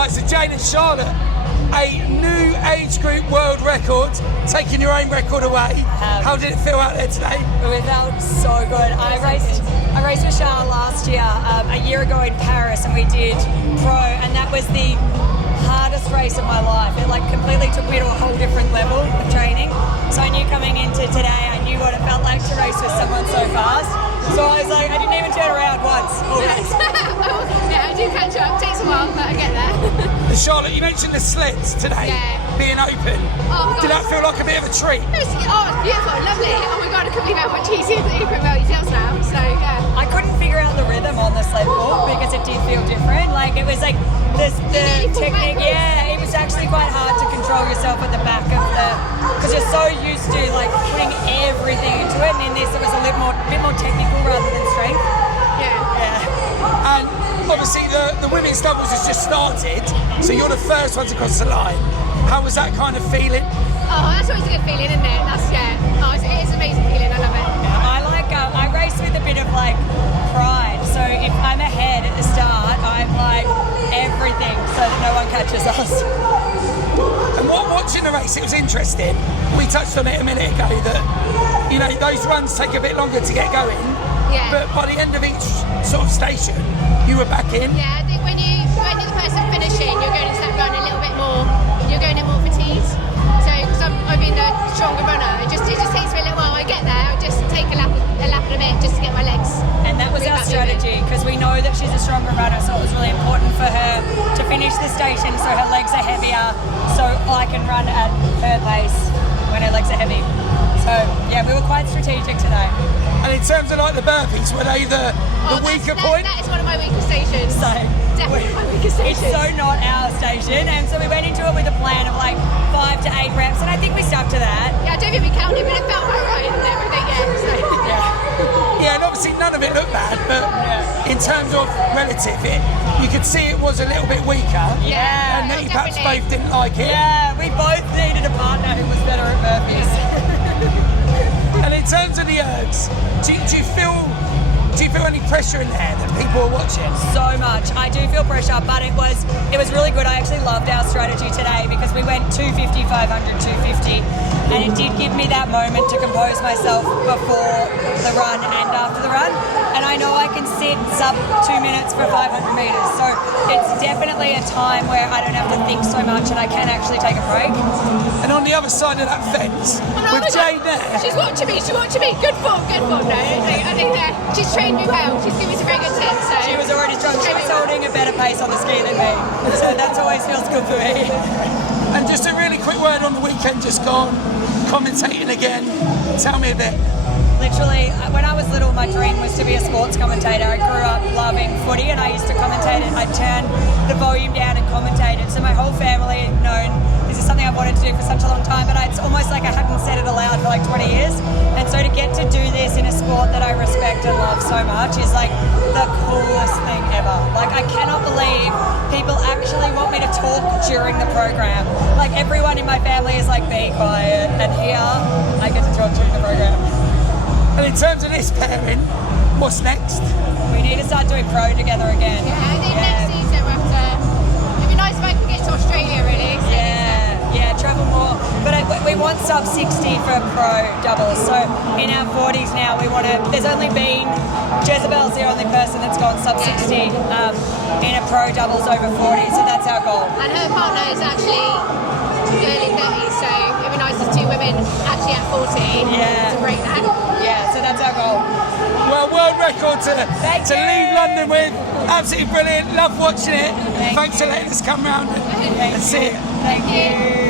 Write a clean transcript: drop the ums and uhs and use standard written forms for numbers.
Right, so Jane and Charlotte, a new age group world record, taking your own record away. How did it feel out there today? It felt so good. I raced with Charlotte last year, a year ago in Paris, and we did pro, and that was the hardest race of my life. It like completely took me to a whole different level of training. So I knew coming into today, I knew what it felt like to race with someone so fast. So I was like, I didn't even turn around once. Yeah, I do catch up. Takes a while, but I get there. Charlotte, you mentioned the sleds today being open. Oh, did that feel like a bit of a treat? It's beautiful, lovely. Oh my god, I couldn't believe how much easier the EMEA Championships now. So yeah. I couldn't figure out the rhythm on the sled walk because it did feel different. Like it was like the technique. Yeah, it was actually quite hard to control yourself at the back of the, because you're so used to like putting everything into it, and in this it was a bit more technical rather than strength. Yeah. And obviously the women's doubles has just started, so you're the first ones across the line. How was that kind of feeling? Oh, that's always a good feeling, isn't it? That's it's an amazing feeling. I love it. I race with a bit of like pride. So if I'm ahead at the start, I'm like everything so that no one catches us. And watching the race, it was interesting. We touched on it a minute ago that, you know, those runs take a bit longer to get going. Yeah. But by the end of each sort of station, you were back in. Yeah, I think when you're the person finishing, you're going to start running a little bit more. You're going in more fatigued. So, because I've been a stronger runner, it just takes me a little while. I get there, I just take a lap and a bit just to get my legs. And that was our strategy, because we know that she's a stronger runner, so it was really important for her to finish the station so her legs are heavier, so I can run at her pace when her legs are heavy. So yeah, we were quite strategic today. And in terms of like the burpees, were they the weaker point? That is one of my weaker stations. So definitely my weaker station. It's so not our station, and so we went into it with a plan of like 5 to 8 reps, and I think we stuck to that. Yeah, I don't think we counted, but it felt alright and everything. Yeah, and obviously none of it looked bad, but in terms of relative, you could see it was a little bit weaker. Yeah. And they perhaps both didn't like it. Yeah, we both needed a partner who was better at burpees. And in terms of the ERGs, do you feel any pressure in there that people are watching? So much. I do feel pressure, but it was really good. I actually loved our strategy today because we went 250, 500, 250, and it did give me that moment to compose myself before the run and after the run. And I know I can sit sub 2 minutes for 500 meters, so it's definitely a time where I don't have to think so much and I can actually take a break. And on the other side of that fence, with Jane there. She's watching me. Good form. No, I think she's trained me well. She's given me some very good tips. So she was already strong. She was holding a better pace on the ski than me, so that always feels good for me. And just a really quick word on the weekend just gone, commentating again. Tell me a bit. Literally, when I was little, my dream was to be a sports commentator. I grew up loving footy and I used to commentate it. I turned the volume down and commentated. So my whole family had known this is something I've wanted to do for such a long time, but it's almost like I hadn't said it aloud for like 20 years. And so to get to do this in a sport that I respect and love so much is like the coolest thing ever. Like I cannot believe people actually want me to talk during the program. Like everyone in my family is like, be quiet, and here I get to talk during the program. And in terms of this pairing, what's next? We need to start doing pro together again. Yeah, I think next season we'll have to. It'd be nice if I could get to Australia, really. So yeah, travel more. But we want sub 60 for pro doubles. So in our 40s now, we want to. There's only been Jezebel's the only person that's gone sub 60 in a pro doubles over 40. So that's our goal. And her partner is actually early 30s, so it'd be nice as 2 women actually at 40 to break that. Yeah, so that's our goal. Well, world record to leave London with. Absolutely brilliant. Love watching it. Thanks for letting us come round and see it. Thank you.